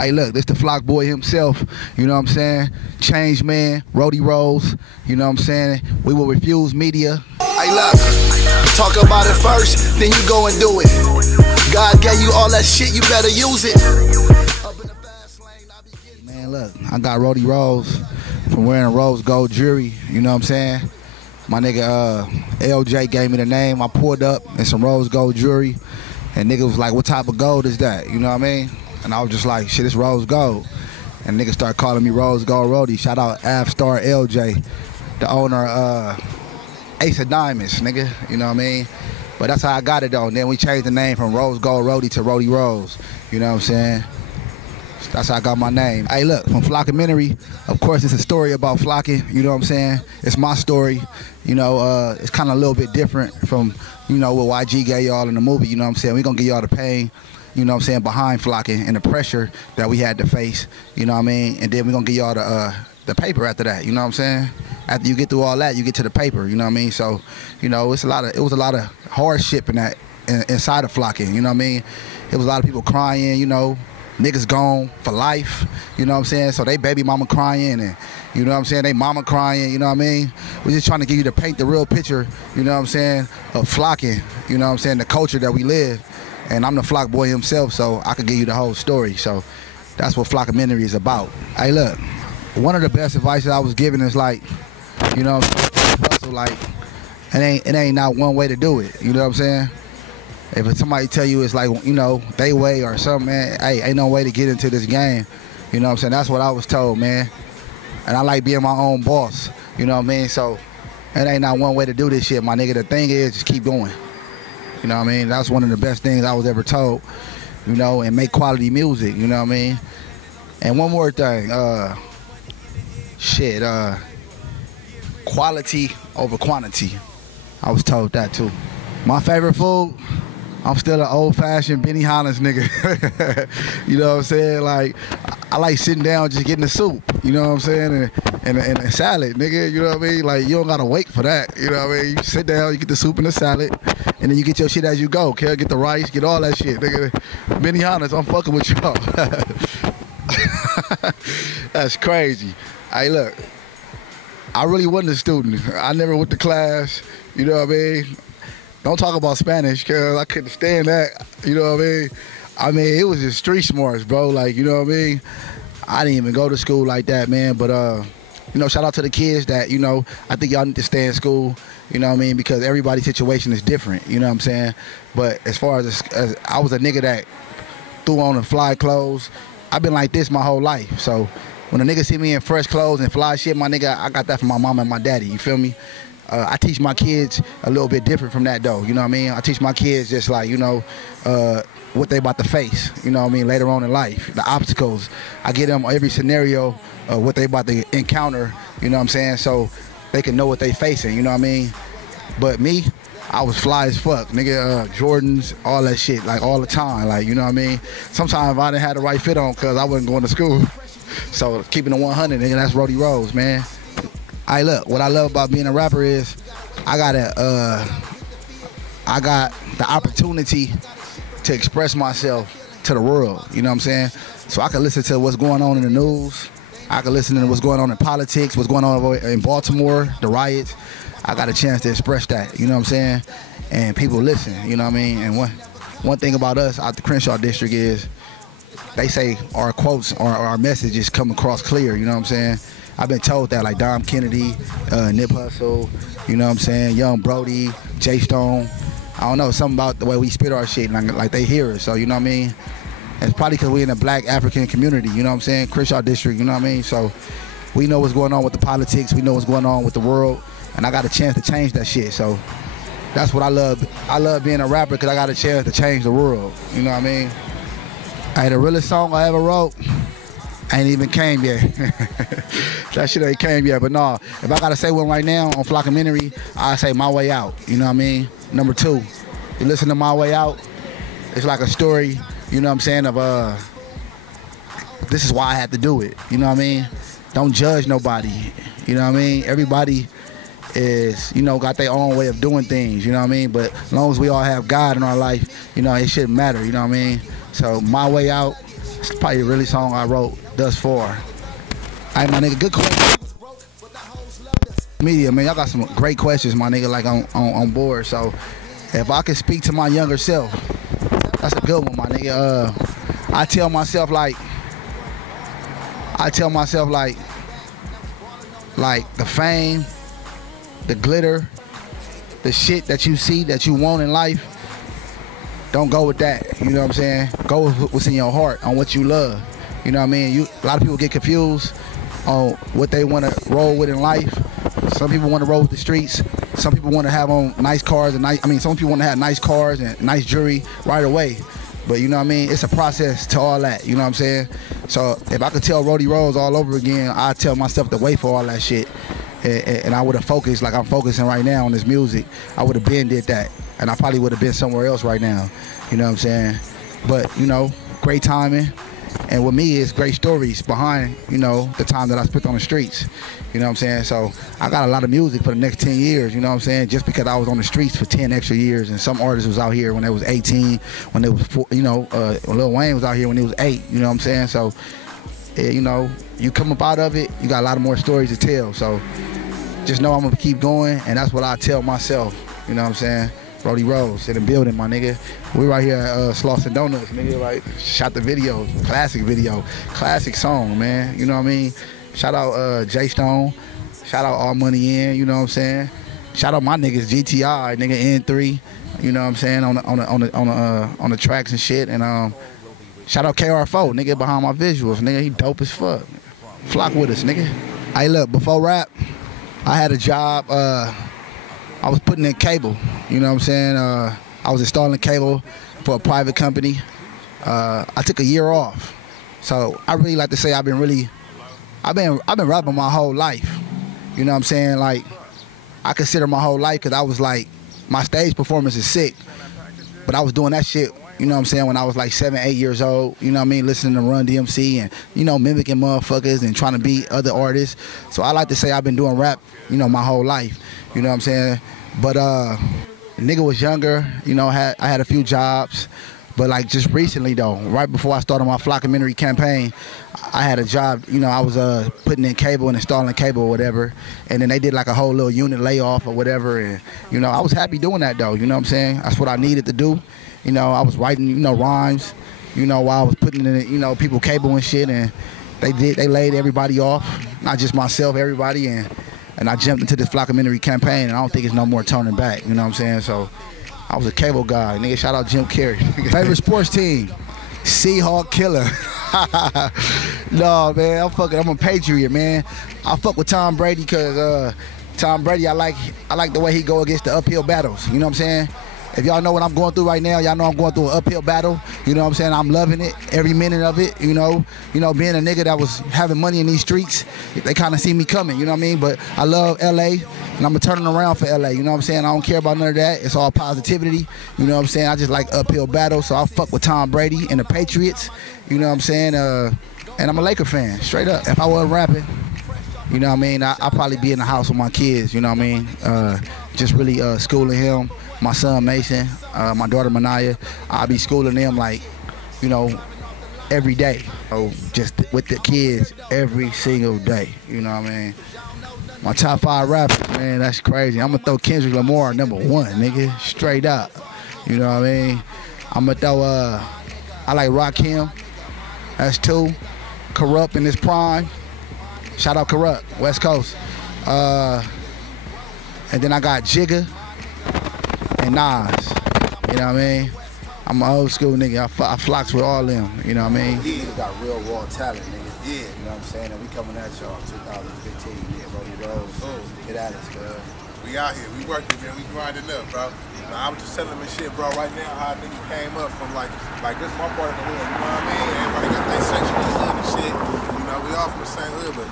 Hey, look, this the Flock boy himself, you know what I'm saying? Change man, Roadie Rose, you know what I'm saying? We will refuse media. Hey, look, talk about it first, then you go and do it. God gave you all that shit, you better use it. Man, look, I got Roadie Rose from wearing rose gold jewelry, you know what I'm saying? My nigga LJ gave me the name. I pulled up in some rose gold jewelry, and nigga was like, what type of gold is that? You know what I mean? And I was just like, shit, it's rose gold. And niggas started calling me Rose Gold Roadie. Shout out Star LJ, the owner Ace of Diamonds, nigga. You know what I mean? But that's how I got it though. And then we changed the name from Rose Gold Roadie to Roadie Rose. You know what I'm saying? That's how I got my name. Hey, look, from Flockumentary, of course, it's a story about flocking. You know what I'm saying? It's my story. You know, it's kind of a little bit different from, you know, what YG gave y'all in the movie. You know what I'm saying? We're going to give y'all the pain, you know what I'm saying, behind flocking and the pressure that we had to face. You know what I mean? And then we're going to give y'all the paper after that. You know what I'm saying? After you get through all that, you get to the paper. You know what I mean? So, you know, it was a lot of hardship in that inside of flocking. You know what I mean? It was a lot of people crying, you know. Niggas gone for life, you know what I'm saying? So they baby mama crying and, you know what I'm saying, they mama crying, you know what I mean? We're just trying to give you to paint the real picture, you know what I'm saying, of flocking, you know what I'm saying, the culture that we live. And I'm the flock boy himself, so I could give you the whole story. So that's what Flockumentary is about. Hey, look, one of the best advice that I was given is like, you know, hustle, like, it ain't not one way to do it, you know what I'm saying? If somebody tell you it's like, you know, they way or something, man, hey, ain't no way to get into this game. You know what I'm saying? That's what I was told, man. And I like being my own boss, you know what I mean? So it ain't not one way to do this shit, my nigga. The thing is, just keep going. You know what I mean? That's one of the best things I was ever told, you know, and make quality music, you know what I mean? And one more thing, quality over quantity. I was told that too. My favorite food, I'm still an old-fashioned Benny Hollins nigga. You know what I'm saying? Like, I like sitting down just getting the soup, you know what I'm saying? And a salad, nigga, you know what I mean? Like, you don't gotta wait for that, you know what I mean? You sit down, you get the soup and the salad, and then you get your shit as you go, okay? Get the rice, get all that shit, nigga. Benny Hollins, I'm fucking with y'all. That's crazy. Hey, look, I really wasn't a student. I never went to class, you know what I mean? Don't talk about Spanish, cause I couldn't stand that, you know what I mean? I mean, it was just street smarts, bro, like, you know what I mean? I didn't even go to school like that, man, but, you know, shout out to the kids that, you know, I think y'all need to stay in school, you know what I mean? Because everybody's situation is different, you know what I'm saying? But as far as I was a nigga that threw on the fly clothes, I've been like this my whole life, so when a nigga see me in fresh clothes and fly shit, my nigga, I got that from my mama and my daddy, you feel me? I teach my kids a little bit different from that though, you know what I mean? I teach my kids just like, you know, what they about to face, you know what I mean, later on in life, the obstacles. I give them every scenario of what they about to encounter, you know what I'm saying, so they can know what they facing, you know what I mean? But me, I was fly as fuck, nigga, Jordans, all that shit, like all the time, like, you know what I mean? Sometimes I didn't have the right fit on because I wasn't going to school. So keeping it 100, nigga, that's Roadie Rose, man. Hey, look, what I love about being a rapper is I got the opportunity to express myself to the world, you know what I'm saying? So I can listen to what's going on in the news. I can listen to what's going on in politics, what's going on in Baltimore, the riots. I got a chance to express that, you know what I'm saying? And people listen, you know what I mean? And one thing about us out the Crenshaw district is they say our quotes or our messages come across clear, you know what I'm saying? I've been told that, like Dom Kennedy, Nip Hustle, you know what I'm saying, Young Brody, J Stone. I don't know, something about the way we spit our shit, like they hear it, so you know what I mean? And it's probably because we in a black African community, you know what I'm saying? Crenshaw district, you know what I mean? So we know what's going on with the politics, we know what's going on with the world, and I got a chance to change that shit, so that's what I love. I love being a rapper because I got a chance to change the world, you know what I mean? Hey, the realest song I ever wrote ain't even came yet. That shit ain't came yet, but nah, if I gotta say one right now on Flockumentary, I say My Way Out, you know what I mean? Number 2, you listen to My Way Out, it's like a story, you know what I'm saying, of this is why I had to do it, you know what I mean? Don't judge nobody, you know what I mean? Everybody is, you know, got their own way of doing things, you know what I mean? But as long as we all have God in our life, you know, it shouldn't matter, you know what I mean? So My Way Out, It's probably the really song I wrote thus far. Hey, my nigga, good question. Media, man, y'all got some great questions, my nigga, like on board. So if I could speak to my younger self, that's a good one, my nigga. I tell myself like the fame, the glitter, the shit that you see that you want in life, don't go with that. You know what I'm saying? Go with what's in your heart, on what you love. You know what I mean? A lot of people get confused on what they want to roll with in life. Some people want to roll with the streets. Some people want to have on nice cars and some people want to have nice cars and nice jewelry right away. But you know what I mean? It's a process to all that. You know what I'm saying? So if I could tell Roadie Rose all over again, I'd tell myself to wait for all that shit. And I would have focused like I'm focusing right now on this music. I would have been did that. And I probably would have been somewhere else right now. You know what I'm saying? But, you know, great timing. And with me, it's great stories behind, you know, the time that I spent on the streets. You know what I'm saying? So I got a lot of music for the next 10 years, you know what I'm saying? Just because I was on the streets for 10 extra years. And some artists was out here when they was 18, when they was, you know, Lil Wayne was out here when he was 8, you know what I'm saying? So, you know, you come up out of it, you got a lot of more stories to tell. So just know I'm going to keep going, and that's what I tell myself, you know what I'm saying? Roadie Rose in the building, my nigga. We right here at Slauson Donuts, nigga. Like, shot the video, classic song, man. You know what I mean? Shout out J Stone. Shout out All Money In. You know what I'm saying? Shout out my niggas GTI, nigga N3. You know what I'm saying? On the tracks and shit. And shout out KR4, nigga, behind my visuals, nigga. He dope as fuck. Flock with us, nigga. Hey, look, before rap, I had a job. I was putting in cable, you know what I'm saying? I was installing cable for a private company. I took a year off. So I really like to say I've been rapping my whole life. You know what I'm saying? Like, I consider my whole life, because I was like, my stage performance is sick, but I was doing that shit, you know what I'm saying, when I was like 7, 8 years old, you know what I mean, listening to Run DMC and, you know, mimicking motherfuckers and trying to beat other artists. So I like to say I've been doing rap, you know, my whole life. You know what I'm saying? But the nigga was younger, you know, I had a few jobs. But like just recently though, right before I started my Flockumentary campaign, I had a job, you know, I was putting in cable and installing cable or whatever. And then they did like a whole little unit layoff or whatever. And, you know, I was happy doing that though, you know what I'm saying? That's what I needed to do. You know, I was writing, you know, rhymes, you know, while I was putting in, you know, people cable and shit. And they laid everybody off, not just myself, everybody. And I jumped into this Flockumentary campaign, and I don't think it's no more turning back, you know what I'm saying? So I was a cable guy. Nigga, shout out Jim Carrey. Favorite sports team? Seahawk Killer. No, man, I'm a Patriot, man. I fuck with Tom Brady because Tom Brady, I like the way he go against the uphill battles, you know what I'm saying? If y'all know what I'm going through right now, y'all know I'm going through an uphill battle. You know what I'm saying? I'm loving it, every minute of it, you know. You know, being a nigga that was having money in these streets, they kind of see me coming, you know what I mean? But I love LA, and I'm going to turn it around for LA, you know what I'm saying? I don't care about none of that. It's all positivity, you know what I'm saying? I just like uphill battles, so I fuck with Tom Brady and the Patriots, you know what I'm saying? And I'm a Laker fan, straight up. If I wasn't rapping, you know what I mean, I'd probably be in the house with my kids, you know what I mean? Just really schooling him. My son Mason, my daughter Manaya, I'll be schooling them like, you know, every day. So just with the kids every single day, you know what I mean? My top 5 rappers, man, that's crazy. I'm gonna throw Kendrick Lamar #1, nigga, straight up. You know what I mean? I'm gonna throw, I like Rakim, that's 2. Corrupt in his prime, shout out Corrupt, West Coast. And then I got Jigga and Nas, you know what I mean? I'm an old school nigga, I flocks with all them, you know what I mean? You got real raw talent, nigga. Yeah. You know what I'm saying? And we coming at y'all 2015, yeah, Roadie Rose. Get at us, girl. We out here, we working, man, we grinding up, bro. Now, I was just telling them shit, bro, right now, how niggas came up from like this my part of the hood, you know what I mean? Everybody got their section of the hood and shit. You know, we all from the same hood, but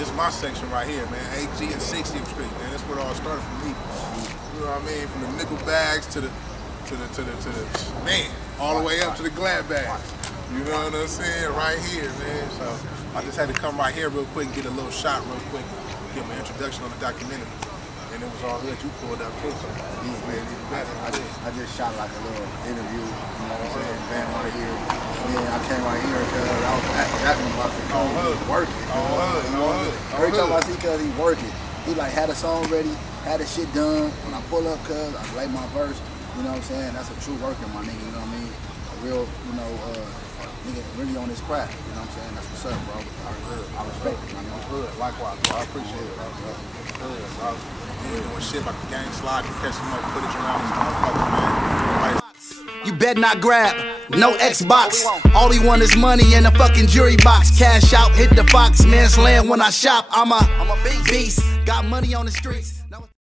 this is my section right here, man. 8G and 60th Street, man. That's where it all started for me. You know what I mean? From the nickel bags to the man, all the way up to the glad bags. You know what I'm saying? Right here, man. So I just had to come right here real quick, get a little shot real quick, give my introduction on the documentary. And man, it was all good. You pulled up too, so I just shot like a little interview, you know what I'm saying? Band right here. And then I came right here because I was asking about the working. Every time I see cuz he working. He like had a song ready, had the shit done. When I pull up cuz, I lay my verse, you know what I'm saying? That's a true worker, my nigga, you know what I mean? A real, you know, nigga really on his craft, you know what I'm saying? That's what's up, bro. I respect it, my nigga. good. Likewise, bro. I appreciate it, bro. Good, bro. You ain't doing shit like a gang slide and catch some more footage around this motherfucker, man. You better not grab, no Xbox. All he want is money in a fucking jury box. Cash out, hit the Fox, man's land when I shop. I'm a beast, got money on the streets.